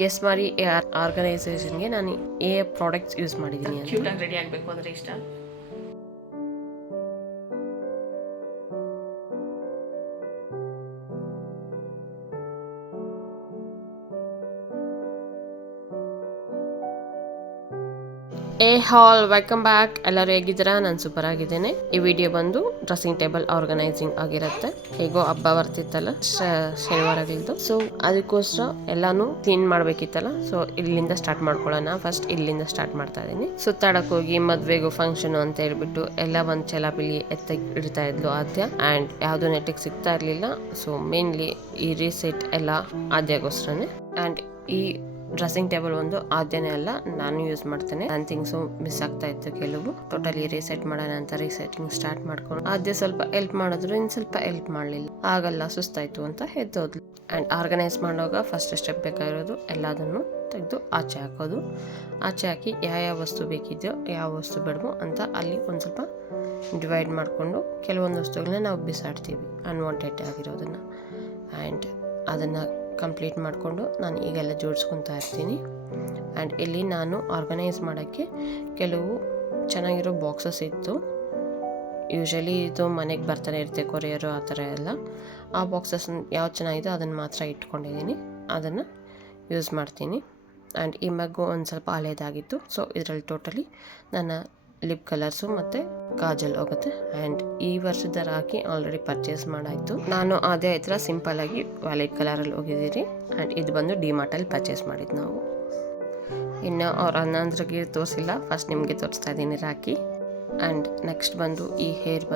Guess ಮಾಡಿ ಆರ್ಗನೈಸೇಷನ್ಗೆ ನಾನು products use ಮಾಡಿದ್ದೀನಿ ಅಂತ. ಕ್ಯೂಟ್ ಆಗಿ ರೆಡಿ ಆಗಬೇಕು ಅಂದರೆ ಇಷ್ಟ. ಹಾಲ್ ವೆಲ್ಕಮ್ ಬ್ಯಾಕ್. ಎಲ್ಲರೂ ಹೇಗಿದ್ದೀರಾ? ನಾನು ಸೂಪರ್ ಆಗಿದ್ದೇನೆ. ಈ ವಿಡಿಯೋ ಬಂದು ಡ್ರೆಸ್ಸಿಂಗ್ ಟೇಬಲ್ ಆರ್ಗನೈಸಿಂಗ್ ಆಗಿರುತ್ತೆ. ಹೇಗೋ ಹಬ್ಬ ಬರ್ತಿತ್ತಲ್ಲ ಶನಿವಾರಗಳದ್ದು, ಸೊ ಅದಕ್ಕೋಸ್ಕರ ಎಲ್ಲಾನು ಕ್ಲೀನ್ ಮಾಡ್ಬೇಕಿತ್ತಲ್ಲ. ಸೊ ಇಲ್ಲಿಂದ ಸ್ಟಾರ್ಟ್ ಮಾಡ್ಕೊಳ್ಳೋಣ. ಫಸ್ಟ್ ಇಲ್ಲಿಂದ ಸ್ಟಾರ್ಟ್ ಮಾಡ್ತಾ ಇದ್ದೀನಿ. ಸುತ್ತಾಡಕ್ ಹೋಗಿ ಮದ್ವೆಗೂ ಫಂಕ್ಷನ್ ಅಂತ ಹೇಳ್ಬಿಟ್ಟು ಎಲ್ಲ ಒಂದ್ ಚಲಾಪಿಲಿ ಇಡ್ತಾ ಇದ್ಲು ಆದ್ಯ, ಅಂಡ್ ಯಾವ್ದು ನೆಟ್ಟಿಗೆ ಸಿಗ್ತಾ ಇರ್ಲಿಲ್ಲ. ಸೊ ಮೇನ್ಲಿ ಈ ರೀಸೆಟ್ ಎಲ್ಲ ಆದ್ಯಗೋಸ್ಕರನೇ. ಅಂಡ್ ಈ ಡ್ರೆಸ್ಸಿಂಗ್ ಟೇಬಲ್ ಒಂದು ಆದ್ಯನೇ ಅಲ್ಲ, ನಾನು ಯೂಸ್ ಮಾಡ್ತೇನೆ. ನನ್ನ ಥಿಂಗ್ಸು ಮಿಸ್ ಆಗ್ತಾ ಇತ್ತು ಕೆಲವು. ಟೋಟಲಿ ರೀಸೆಟ್ ಮಾಡೋಣ ಅಂತ ರೀಸೆಟ್ಟಿಂಗ್ ಸ್ಟಾರ್ಟ್ ಮಾಡ್ಕೊಂಡು ಆದ್ಯ ಸ್ವಲ್ಪ ಹೆಲ್ಪ್ ಮಾಡಿದ್ರು, ಇನ್ ಸ್ವಲ್ಪ ಹೆಲ್ಪ್ ಮಾಡಲಿಲ್ಲ. ಆಗಲ್ಲ, ಸುಸ್ತಾಯ್ತು ಅಂತ ಎದ್ದೋದ್ಲು. ಅಂಡ್ ಆರ್ಗನೈಸ್ ಮಾಡುವಾಗ ಫಸ್ಟ್ ಸ್ಟೆಪ್ ಬೇಕಾಗಿರೋದು ಎಲ್ಲದನ್ನು ತೆಗೆದು ಆಚೆ ಹಾಕೋದು. ಆಚೆ ಹಾಕಿ ಯಾವ ವಸ್ತು ಬೇಕಿದೆಯೋ ಯಾವ ವಸ್ತು ಬೇಡವೋ ಅಂತ ಅಲ್ಲಿ ಒಂದು ಸ್ವಲ್ಪ ಡಿವೈಡ್ ಮಾಡಿಕೊಂಡು ಕೆಲವೊಂದು ವಸ್ತುಗಳನ್ನ ನಾವು ಬಿಸಾಡ್ತೀವಿ ಅನ್ವಾಂಟೆಡ್ ಆಗಿರೋದನ್ನು. ಆ್ಯಂಡ್ ಅದನ್ನು ಕಂಪ್ಲೀಟ್ ಮಾಡಿಕೊಂಡು ನಾನು ಈಗೆಲ್ಲ ಜೋಡಿಸ್ಕೊತಾ ಇರ್ತೀನಿ. ಆ್ಯಂಡ್ ಇಲ್ಲಿ ನಾನು ಆರ್ಗನೈಸ್ ಮಾಡೋಕ್ಕೆ ಕೆಲವು ಚೆನ್ನಾಗಿರೋ ಬಾಕ್ಸಸ್ ಇತ್ತು. ಯೂಶಲಿ ಇದು ಮನೆಗೆ ಬರ್ತಾನೆ ಇರುತ್ತೆ, ಕೊರಿಯರು ಆ ಥರ ಎಲ್ಲ. ಆ ಬಾಕ್ಸಸ್ ಯಾವ್ದು ಚೆನ್ನಾಗಿದೋ ಅದನ್ನು ಮಾತ್ರ ಇಟ್ಕೊಂಡಿದ್ದೀನಿ, ಅದನ್ನು ಯೂಸ್ ಮಾಡ್ತೀನಿ. ಆ್ಯಂಡ್ ಈ ಮಗ್ಗು ಒಂದು ಸ್ವಲ್ಪ ಹಳೇದಾಗಿತ್ತು. ಸೊ ಇದರಲ್ಲಿ ಟೋಟಲಿ ನನ್ನ ಲಿಪ್ ಕಲರ್ಸು ಮತ್ತು ಕಾಜಲ್ ಹೋಗುತ್ತೆ. ಆ್ಯಂಡ್ ಈ ವರ್ಷದ ರಾಖಿ ಆಲ್ರೆಡಿ ಪರ್ಚೇಸ್ ಮಾಡಾಯಿತು. ನಾನು ಅದೇ ಹತ್ರ ಸಿಂಪಲ್ಲಾಗಿ ವ್ಯಾಲೆಟ್ ಕಲರಲ್ಲಿ ಹೋಗಿದ್ದೀರಿ. ಆ್ಯಂಡ್ ಇದು ಬಂದು ಡಿಮಾರ್ಟಲ್ಲಿ ಪರ್ಚೇಸ್ ಮಾಡಿದ್ದು ನಾವು. ಇನ್ನು ಅವ್ರ ಅನ್ನಂದ್ರಿಗೆ ತೋರಿಸಿಲ್ಲ, ಫಸ್ಟ್ ನಿಮಗೆ ತೋರಿಸ್ತಾ ಇದ್ದೀನಿ ರಾಖಿ. ಆ್ಯಂಡ್ ನೆಕ್ಸ್ಟ್ ಬಂದು ಈ ಹೇರ್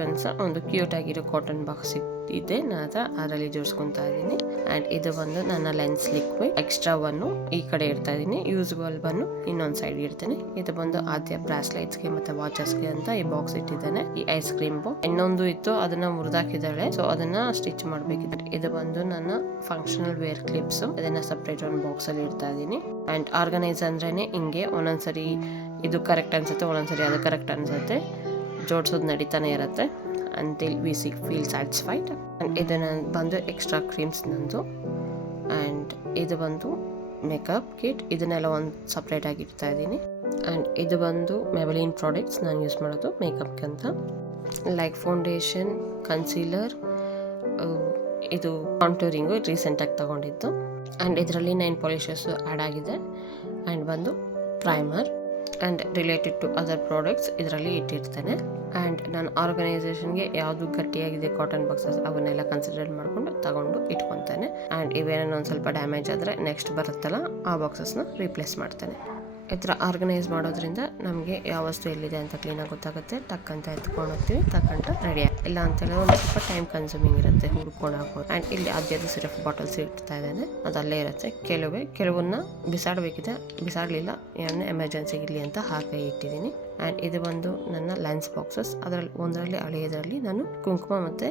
ಬನ್ಸ್ ಒಂದು ಕ್ಯೂಟಾಗಿರೋ ಕಾಟನ್ ಬಾಕ್ಸ್ ಇದೆ, ನಾನು ಅದರಲ್ಲಿ ಜೋಡಿಸ್ಕೊತಾ ಇದ್ದೀನಿ. ಆ್ಯಂಡ್ ಇದು ಬಂದು ನನ್ನ ಲೆನ್ಸ್ ಲಿಕ್ವಿಡ್ ಎಕ್ಸ್ಟ್ರಾವನ್ನು ಈ ಕಡೆ ಇಡ್ತಾ ಇದ್ದೀನಿ, ಯೂಸ್ಬಲ್ ಬನ್ನು ಇನ್ನೊಂದು ಸೈಡ್ ಇಡ್ತೀನಿ. ಇದು ಬಂದು ಆದ್ಯ ಬ್ರಾಸ್ಲೈಟ್ಸ್ಗೆ ಮತ್ತು ವಾಚಸ್ಗೆ ಅಂತ ಈ ಬಾಕ್ಸ್ ಇಟ್ಟಿದ್ದಾನೆ. ಈ ಐಸ್ ಕ್ರೀಮ್ ಬಾಕ್ಸ್ ಇನ್ನೊಂದು ಇತ್ತು, ಅದನ್ನ ಮುರಿದಾಕಿದ್ದಾಳೆ. ಸೊ ಅದನ್ನ ಸ್ಟಿಚ್ ಮಾಡಬೇಕಿತ್ತು. ಇದು ಬಂದು ನನ್ನ ಫಂಕ್ಷನಲ್ ವೇರ್ ಕ್ಲಿಪ್ಸ್, ಅದನ್ನ ಸಪ್ರೇಟ್ ಒಂದು ಬಾಕ್ಸ್ ಅಲ್ಲಿ ಇಡ್ತಾ ಇದ್ದೀನಿ. ಆ್ಯಂಡ್ ಆರ್ಗನೈಸ್ ಅಂದ್ರೇನೆ ಹಿಂಗೆ, ಒಂದೊಂದ್ಸರಿ ಇದು ಕರೆಕ್ಟ್ ಅನ್ಸುತ್ತೆ, ಒಂದೊಂದ್ಸರಿ ಅದು ಕರೆಕ್ಟ್ ಅನ್ಸುತ್ತೆ. ಜೋಡಿಸೋದು ನಡೀತಾನೆ ಇರುತ್ತೆ until we feel satisfied. And ಇದನ್ನು ಬಂದು ಎಕ್ಸ್ಟ್ರಾ ಕ್ರೀಮ್ಸ್ ನಂದು. ಆ್ಯಂಡ್ ಇದು ಬಂದು ಮೇಕಪ್ ಕಿಟ್, ಇದನ್ನೆಲ್ಲ ಒಂದು ಸಪ್ರೇಟಾಗಿ ಇಡ್ತಾ ಇದ್ದೀನಿ. ಆ್ಯಂಡ್ ಇದು ಬಂದು ಮೆಬಲಿನ್ ಪ್ರಾಡಕ್ಟ್ಸ್ ನಾನು ಯೂಸ್ ಮಾಡೋದು ಮೇಕಪ್ಗೆ ಅಂತ, ಲೈಕ್ ಫೌಂಡೇಶನ್, ಕನ್ಸೀಲರ್, ಇದು ಕಾಂಟೂರಿಂಗು ರೀಸೆಂಟಾಗಿ ತೊಗೊಂಡಿದ್ದು. ಆ್ಯಂಡ್ ಇದರಲ್ಲಿ 9 ಪಾಲಿಷಸ್ ಆ್ಯಡ್ ಆಗಿದೆ. ಆ್ಯಂಡ್ ಬಂದು primer and related to other products ಇದರಲ್ಲಿ ಇಟ್ಟಿರ್ತೇನೆ. ಆ್ಯಂಡ್ ನಾನು ಆರ್ಗನೈಸೇಷನ್ಗೆ ಯಾವುದು ಗಟ್ಟಿಯಾಗಿದೆ ಕಾಟನ್ ಬಾಕ್ಸಸ್ ಅವನ್ನೆಲ್ಲ ಕನ್ಸಿಡರ್ ಮಾಡಿಕೊಂಡು ತಗೊಂಡು ಇಟ್ಕೊತಾನೆ. ಆ್ಯಂಡ್ ಇವೇನೋ ಒಂದು ಸ್ವಲ್ಪ ಡ್ಯಾಮೇಜ್ ಆದರೆ ನೆಕ್ಸ್ಟ್ ಬರುತ್ತಲ್ಲ ಆ ಬಾಕ್ಸಸ್ನ ರೀಪ್ಲೇಸ್ ಮಾಡ್ತೇನೆ. ಈ ಥರ ಆರ್ಗನೈಸ್ ಮಾಡೋದ್ರಿಂದ ನಮಗೆ ಯಾವ ವಸ್ತು ಎಲ್ಲಿದೆ ಅಂತ ಕ್ಲೀನಾಗಿ ಗೊತ್ತಾಗುತ್ತೆ. ಟಕ್ ಅಂತ ಎತ್ಕೊಂಡು ಹೋಗ್ತೀವಿ, ತಗೊಂಡು ರೆಡಿ ಆಗಿ. ಇಲ್ಲ ಅಂತೇಳಿದ್ರೆ ಒಂದು ಸ್ವಲ್ಪ ಟೈಮ್ ಕನ್ಸ್ಯೂಮಿಂಗ್ ಇರುತ್ತೆ ಹುಡ್ಕೊಂಡು ಹಾಕೋದು. ಆ್ಯಂಡ್ ಇಲ್ಲಿ ಆದ್ಯದ ಸಿರಫ್ ಬಾಟಲ್ಸ್ ಇಡ್ತಾ ಇದ್ದಾನೆ, ಅದು ಅಲ್ಲೇ ಇರುತ್ತೆ. ಕೆಲವನ್ನ ಬಿಸಾಡಲಿಲ್ಲ, ಏನೋ ಎಮರ್ಜೆನ್ಸಿಗೆ ಇರಲಿ ಅಂತ ಹಾಕಿ ಇಟ್ಟಿದ್ದೀನಿ. ಆ್ಯಂಡ್ ಇದು ಬಂದು ನನ್ನ ಲೆನ್ಸ್ ಬಾಕ್ಸಸ್, ಅದರಲ್ಲಿ ಒಂದರಲ್ಲಿ ಹಳೆಯದರಲ್ಲಿ ನಾನು ಕುಂಕುಮ ಮತ್ತು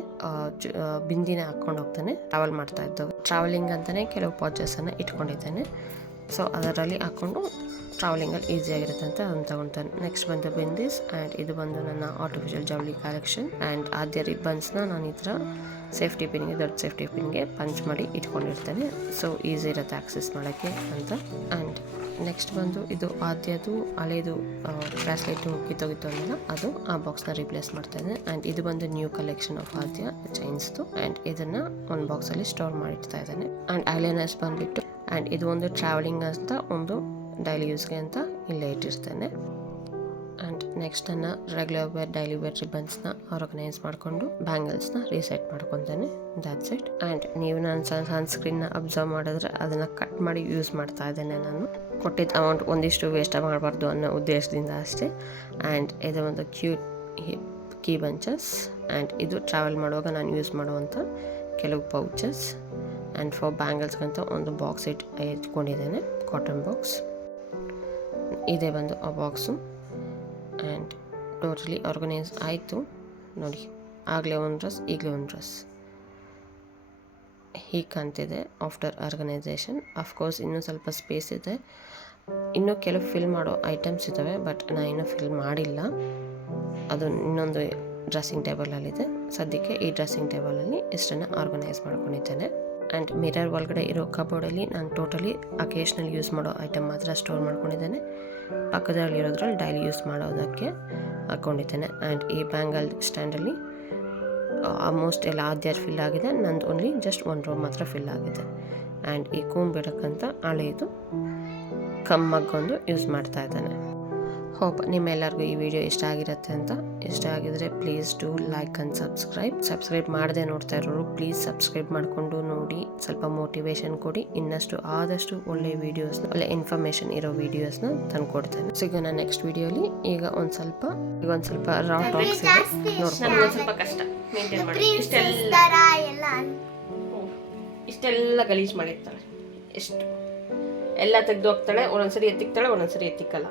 ಬಿಂದಿನ ಹಾಕ್ಕೊಂಡು ಹೋಗ್ತಾನೆ. ಟ್ರಾವೆಲ್ ಮಾಡ್ತಾ ಇದ್ದವು, ಟ್ರಾವೆಲಿಂಗ್ ಅಂತಲೇ ಕೆಲವು ಪಾಚಸನ್ನು ಇಟ್ಕೊಂಡಿದ್ದೇನೆ. ಸೊ ಅದರಲ್ಲಿ ಹಾಕ್ಕೊಂಡು ಟ್ರಾವೆಲಿಂಗಲ್ಲಿ ಈಸಿಯಾಗಿರುತ್ತೆ ಅಂತ ಅದನ್ನು ತಗೊಳ್ತಾನೆ. ನೆಕ್ಸ್ಟ್ ಬಂದು ಬಿಂದಿಸ್. ಆ್ಯಂಡ್ ಇದು ಬಂದು ನನ್ನ ಆರ್ಟಿಫಿಷಿಯಲ್ ಜವಳಿ ಕಲೆಕ್ಷನ್. ಆ್ಯಂಡ್ ಆದ್ಯ ರಿಬ್ಬನ್ಸ್ನ ನಾನು ಈ ಥರ ಸೇಫ್ಟಿ ಪಿನ್ಗೆ, ದೊಡ್ಡ ಸೇಫ್ಟಿ ಪಿನ್ಗೆ ಪಂಚ್ ಮಾಡಿ ಇಟ್ಕೊಂಡಿರ್ತೇನೆ. ಸೊ ಈಸಿ ಇರುತ್ತೆ ಆಕ್ಸೆಸ್ ಮಾಡೋಕ್ಕೆ ಅಂತ. ಆ್ಯಂಡ್ ನೆಕ್ಸ್ಟ್ ಬಂದು ಇದು ಆದ್ಯದು ಹಳೇದು ಬ್ರಾಸ್ಲೆಟ್ ಕಿತ್ತೋಗಿತ್ತು ಅಂದಲ್ಲ, ಅದು ಆ ಬಾಕ್ಸ್ನ ರಿಪ್ಲೇಸ್ ಮಾಡ್ತಾ ಇದ್ದೇನೆ. ಆ್ಯಂಡ್ ಇದು ಬಂದು ನ್ಯೂ ಕಲೆಕ್ಷನ್ ಆಫ್ ಆದ್ಯ ಚೈನ್ಸ್ದು. ಆ್ಯಂಡ್ ಇದನ್ನು ಒಂದು ಬಾಕ್ಸಲ್ಲಿ ಸ್ಟೋರ್ ಮಾಡಿಡ್ತಾ ಇದ್ದೇನೆ. ಆ್ಯಂಡ್ ಐಲೈನರ್ಸ್ ಬಂದುಬಿಟ್ಟು, ಆ್ಯಂಡ್ ಇದು ಒಂದು ಟ್ರಾವೆಲಿಂಗ್ ಅಂತ ಒಂದು ಡೈಲಿ ಯೂಸ್ಗೆ ಅಂತ ಇಲ್ಲೇ ಇಟ್ಟಿರ್ತೇನೆ. ಆ್ಯಂಡ್ ನೆಕ್ಸ್ಟ್ ನನ್ನ ರೆಗ್ಯುಲರ್ ವೇರ್ ಡೈಲಿ ವೇರ್ ರಿಬನ್ಸ್ನ ಆರ್ಗನೈಸ್ ಮಾಡಿಕೊಂಡು ಬ್ಯಾಂಗಲ್ಸ್ನ ರೀಸೆಟ್ ಮಾಡ್ಕೊತೇನೆ. That's it. ಆ್ಯಂಡ್ ನೀವು ನನ್ನ ಸನ್ಸ್ಕ್ರೀನ್ನ ಅಬ್ಸರ್ವ್ ಮಾಡಿದ್ರೆ ಅದನ್ನು ಕಟ್ ಮಾಡಿ ಯೂಸ್ ಮಾಡ್ತಾ ಇದ್ದೇನೆ. ನಾನು ಕೊಟ್ಟಿದ್ದ ಅಮೌಂಟ್ ಒಂದಿಷ್ಟು ವೇಸ್ಟ್ ಮಾಡಬಾರ್ದು ಅನ್ನೋ ಉದ್ದೇಶದಿಂದ ಅಷ್ಟೇ. ಆ್ಯಂಡ್ ಇದು ಒಂದು ಕ್ಯೂಟ್ ಕೀ ಬಂಚಸ್. ಆ್ಯಂಡ್ ಇದು ಟ್ರಾವೆಲ್ ಮಾಡುವಾಗ ನಾನು ಯೂಸ್ ಮಾಡುವಂಥ ಕೆಲವು ಪೌಚಸ್. ಆ್ಯಂಡ್ ಫಾರ್ ಬ್ಯಾಂಗಲ್ಸ್ಗಂತ ಒಂದು ಬಾಕ್ಸ್ ಇಟ್ಕೊಂಡಿದ್ದೇನೆ, ಕಾಟನ್ ಬಾಕ್ಸ್. ಇದೇ ಬಂದು ಆ ಬಾಕ್ಸು. ಆ್ಯಂಡ್ ಟೋಟಲಿ ಆರ್ಗನೈಸ್ ಆಯಿತು ನೋಡಿ. ಆಗಲೇ ಒಂದು ಡ್ರೆಸ್, ಈಗಲೇ ಒಂದು ಡ್ರೆಸ್, ಹೀಗೆ ಕಾಣ್ತಿದೆ ಆಫ್ಟರ್ ಆರ್ಗನೈಸೇಷನ್. ಅಫ್ಕೋರ್ಸ್ ಇನ್ನೂ ಸ್ವಲ್ಪ ಸ್ಪೇಸ್ ಇದೆ, ಇನ್ನೂ ಕೆಲವು ಫಿಲ್ ಮಾಡೋ ಐಟಮ್ಸ್ ಇದ್ದಾವೆ, ಬಟ್ ನಾನು ಇನ್ನೂ ಫಿಲ್ ಮಾಡಿಲ್ಲ. ಅದು ಇನ್ನೊಂದು ಡ್ರೆಸ್ಸಿಂಗ್ ಟೇಬಲಲ್ಲಿದೆ. ಸದ್ಯಕ್ಕೆ ಈ ಡ್ರೆಸ್ಸಿಂಗ್ ಟೇಬಲಲ್ಲಿ ಇಷ್ಟನ್ನು ಆರ್ಗನೈಸ್ ಮಾಡ್ಕೊಂಡಿದ್ದೇನೆ. ಆ್ಯಂಡ್ ಮಿರರ್ ಒಳಗಡೆ ಇರೋ ಕಬೋರ್ಡಲ್ಲಿ ನಾನು ಟೋಟಲಿ ಅಕೇಶ್ನಲ್ ಯೂಸ್ ಮಾಡೋ ಐಟಮ್ ಮಾತ್ರ ಸ್ಟೋರ್ ಮಾಡ್ಕೊಂಡಿದ್ದೇನೆ. ಪಕ್ಕದಲ್ಲಿರೋದ್ರಲ್ಲಿ ಡೈಲಿ ಯೂಸ್ ಮಾಡೋದಕ್ಕೆ ಹಾಕ್ಕೊಂಡಿದ್ದೇನೆ. ಆ್ಯಂಡ್ ಈ ಬ್ಯಾಂಗಲ್ ಸ್ಟ್ಯಾಂಡಲ್ಲಿ ಆಲ್ಮೋಸ್ಟ್ ಎಲ್ಲ ಆದ್ಯಾರು ಫಿಲ್ ಆಗಿದೆ, ನಂದು ಓನ್ಲಿ ಜಸ್ಟ್ ಒಂದು ರೋ ಮಾತ್ರ ಫಿಲ್ ಆಗಿದೆ. ಆ್ಯಂಡ್ ಈ ಕೂಮ್ ಬಿಡೋಕ್ಕಂತ ಹಳೆಯದು ಕಮ್ಮಗೊಂದು ಯೂಸ್ ಮಾಡ್ತಾ ಇದ್ದಾನೆ. ಹೋಪ್ ನಿಮ್ಮೆಲ್ಲರಿಗೂ ಈ ವಿಡಿಯೋ ಇಷ್ಟ ಆಗಿರುತ್ತೆ ಅಂತ. ಇಷ್ಟ ಆಗಿದ್ರೆ please do like and subscribe ಮಾಡದೆ ನೋಡ್ತಾ ಇರೋರು ಪ್ಲೀಸ್ ಸಬ್ಸ್ಕ್ರೈಬ್ ಮಾಡಿಕೊಂಡು ನೋಡಿ, ಸ್ವಲ್ಪ ಮೋಟಿವೇಶನ್ ಕೊಡಿ. ಇನ್ನಷ್ಟು ಆದಷ್ಟು ಒಳ್ಳೆ ವೀಡಿಯೋಸ್ನ, ಒಳ್ಳೆ ಇನ್ಫಾರ್ಮೇಷನ್ ಇರೋ ವೀಡಿಯೋಸ್ನ ತಂದು ಕೊಡ್ತೇನೆ. ಸಿಗೋಣ ನೆಕ್ಸ್ಟ್ ವಿಡಿಯೋಲಿ. ಈಗ ಒಂದು ಸ್ವಲ್ಪ ರಾ ಟಾಕ್ಸ್ ಇದೆ, ನೋಡ್ಕೊಂಡು ಸ್ವಲ್ಪ ಕಷ್ಟ ಮೇಂಟೈನ್ ಮಾಡಿ. ಇಷ್ಟೆಲ್ಲ ಗಲೀಜು ಮಾಡಿರ್ತಾಳೆ, ಎಷ್ಟು ಎಲ್ಲ ತೆಗೆದು ಹೋಗ್ತಾಳೆ. ಒಂದೊಂದ್ಸರಿ ಎತ್ತಿಕ್ತಾಳೆ, ಒಂದೊಂದ್ಸರಿ ಎತ್ತಿಕ್ಕಲ್ಲ.